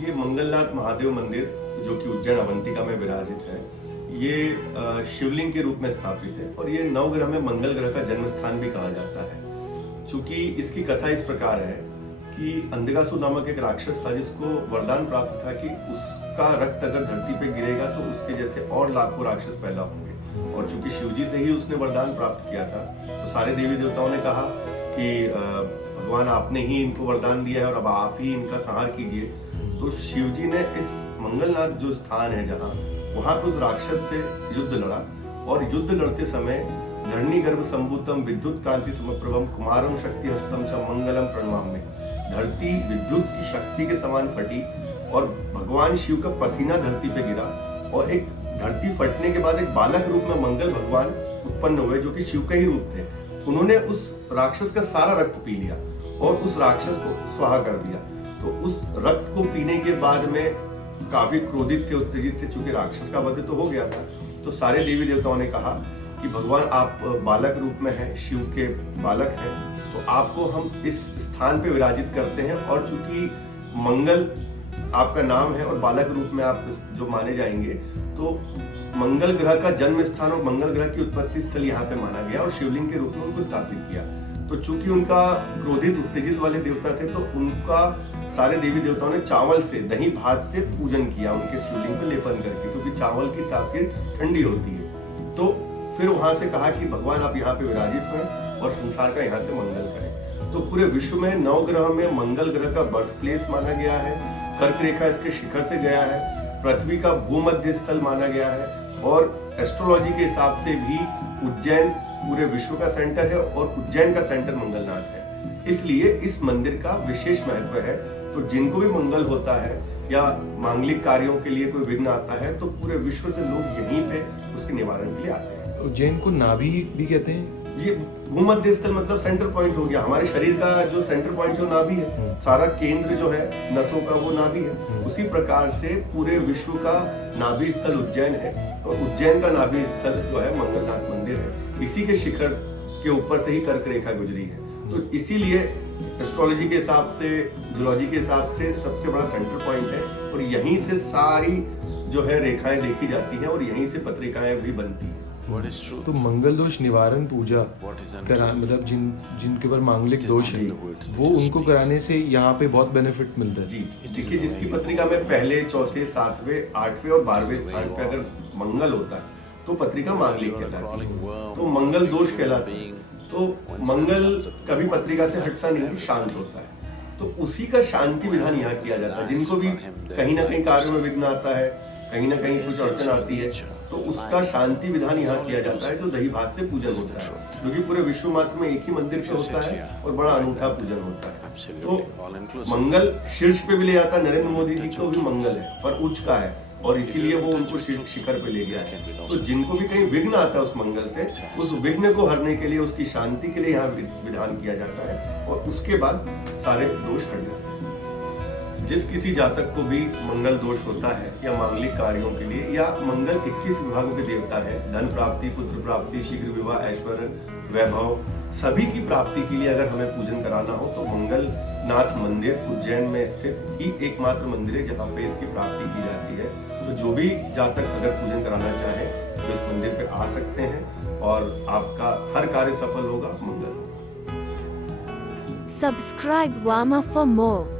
ये मंगलनाथ महादेव मंदिर जो कि उज्जैन अवंतिका में विराजित है, ये शिवलिंग के रूप में स्थापित है और ये नवग्रह में मंगल ग्रह का जन्म स्थान भी कहा जाता है। चूंकि इसकी कथा इस प्रकार है कि अंधकासुर नामक एक राक्षस था जिसको वरदान प्राप्त था कि उसका रक्त अगर धरती पे गिरेगा तो उसके जैसे और लाखों राक्षस पैदा होंगे। और चूंकि शिवजी से ही उसने वरदान प्राप्त किया था तो सारे देवी देवताओं ने कहा कि भगवान आपने ही इनको वरदान दिया है और अब आप ही इनका संहार कीजिए। तो शिवजी ने इस मंगलनाथ जो स्थान है जहाँ, वहां पर उस राक्षस से युद्ध लड़ा और युद्ध लड़ते समय धरणी गर्भ संभूतम विद्युत कांति समप्रभम कुमारम शक्ति हस्तम च मंगलम प्रणमाम्य, धरती विद्युत की शक्ति के समान फटी और भगवान शिव का पसीना धरती पे गिरा और एक धरती फटने के बाद एक बालक रूप में मंगल भगवान उत्पन्न हुए जो कि शिव का ही रूप थे। उन्होंने उस राक्षस का सारा रक्त पी लिया और उस राक्षस को स्वाहा कर दिया। तो उस रक्त को पीने के बाद में काफी क्रोधित थे, उत्तेजित थे, चूंकि राक्षस का वध तो हो गया था। तो सारे देवी देवताओं ने कहा कि भगवान आप बालक रूप में हैं, शिव के बालक हैं, तो आपको हम इस स्थान पे विराजित करते हैं और चूंकि मंगल आपका नाम है और बालक रूप में आप जो माने जाएंगे, तो मंगल ग्रह का जन्म स्थान और मंगल ग्रह की उत्पत्ति स्थल यहाँ पे माना गया और शिवलिंग के रूप में उनको स्थापित किया। तो चूंकि उनका क्रोधित उत्तेजित वाले देवता थे तो उनका सारे देवी देवताओं ने चावल से, दही भात से पूजन किया उनके शिवलिंग पर लेपन करके, क्योंकि चावल की तासीर ठंडी होती है। तो फिर वहां से कहा कि भगवान आप यहाँ पे विराजित हुए और संसार का यहाँ से मंगल करें। तो पूरे विश्व में नवग्रह में मंगल ग्रह का बर्थ प्लेस माना गया है, कर्क रेखा इसके शिखर से गया है, पृथ्वी का भूमध्य स्थल माना गया है और एस्ट्रोलॉजी के हिसाब से भी उज्जैन पूरे विश्व का सेंटर है और उज्जैन का सेंटर मंगलनाथ है। इसलिए इस मंदिर का विशेष महत्व है। तो जिनको भी मंगल होता है या मांगलिक कार्यों के लिए कोई विघ्न आता है तो पूरे विश्व से लोग यहीं पे उसके निवारण के लिए आते हैं। उज्जैन को नाभि भी कहते हैं। ये भूमध्य स्थल मतलब सेंटर पॉइंट हो गया। हमारे शरीर का जो सेंटर पॉइंट है वो नाभि है, सारा केंद्र जो है नसों का वो नाभि है। उसी प्रकार से पूरे विश्व का नाभि स्थल उज्जैन है और उज्जैन का नाभि स्थल जो है मंगलनाथ मंदिर है। इसी के शिखर के ऊपर से ही कर्क रेखा गुजरी है। तो इसीलिए एस्ट्रोलॉजी के हिसाब से, जूलॉजी के हिसाब से सबसे बड़ा सेंटर पॉइंट है और यहीं से सारी जो है रेखाएं देखी जाती हैं और यहीं से पत्रिकाएं भी बनती हैं। तो मंगल दोष निवारण पूजा मतलब जिनके ऊपर मांगलिक दोष है वो उनको कराने से यहाँ पे बहुत बेनिफिट मिलता है। जी, देखिए जिसकी पत्रिका में पहले, चौथे, सातवें, आठवें और 12वें स्थान पे अगर मंगल होता है तो पत्रिका मांगलिक कहलाती है, तो मंगल दोष कहलाती है। तो मंगल कभी पत्रिका से हटता नहीं, शांत होता है। तो उसी का शांति विधान यहाँ किया जाता है। जिनको भी कहीं ना कहीं कार्यों में विघ्न आता है, कहीं ना कहीं कुछ अड़चन आती है, तो उसका शांति विधान यहाँ किया जाता है जो दही भात से पूजन होता है, जो कि पूरे विश्व मात्र में एक ही मंदिर पे होता है और बड़ा अनूठा पूजन होता है। तो मंगल शीर्ष पे भी ले जाता है, नरेंद्र मोदी जी को भी मंगल है पर उच्च का है और इसीलिए वो उनको शिखर पे ले गया है। तो जिनको भी कहीं विघ्न आता है उस मंगल से, उस विघ्न को हरने के लिए, उसकी शांति के लिए यहाँ विधान किया जाता है और उसके बाद सारे दोष हट जाते हैं। जिस किसी जातक को भी मंगल दोष होता है या मांगलिक कार्यों के लिए, या मंगल 21 विभागों के देवता है, धन प्राप्ति, पुत्र प्राप्ति, शीघ्र विवाह, ऐश्वर्य, वैभव, सभी की प्राप्ति के लिए अगर हमें पूजन कराना हो तो मंगल नाथ मंदिर उज्जैन में स्थित ही एकमात्र मंदिर है जहाँ पे इसकी प्राप्ति की जाती है। तो जो भी जातक अगर पूजन कराना चाहे तो इस मंदिर पे आ सकते हैं और आपका हर कार्य सफल होगा, मंगल होगा। Subscribe Wama for more.